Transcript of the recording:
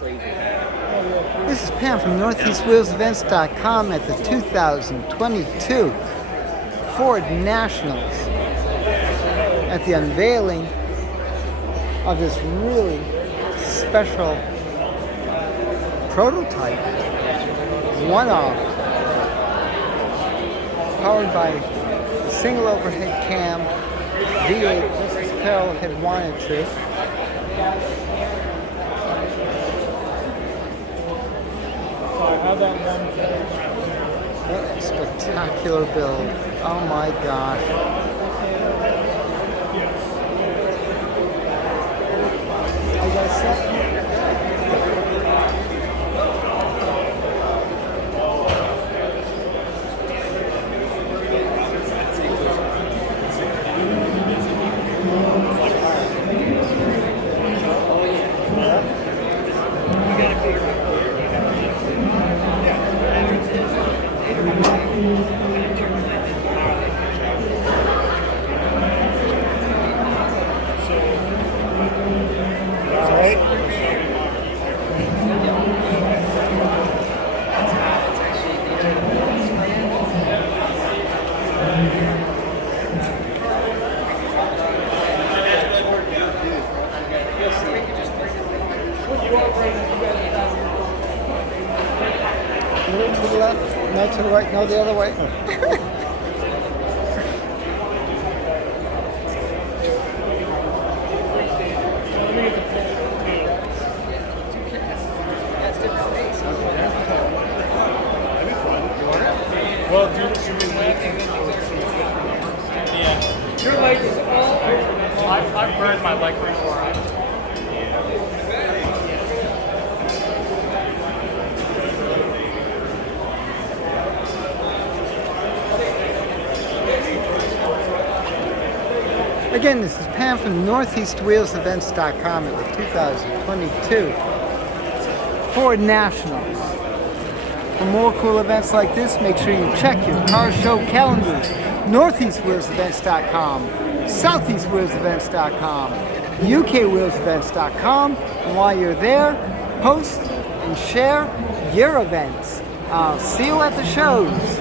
This is Pam from NortheastWheelsEvents.com at the 2022 Ford Nationals at the unveiling of this really special prototype, one-off, powered by a single overhead cam V8 just as Carol had wanted to. What a spectacular build. Oh my gosh. Are you guys set? A little to the left, no to the right, no the other way. Well, dude, should we wait? Yeah. Your leg is all. I've burned my leg before. Again, this is Pam from NortheastWheelsEvents.com at the 2022 Ford Nationals. For more cool events like this, make sure you check your car show calendars. NortheastWheelsEvents.com, SoutheastWheelsEvents.com, UKWheelsEvents.com, and while you're there, post and share your events. I'll see you at the shows.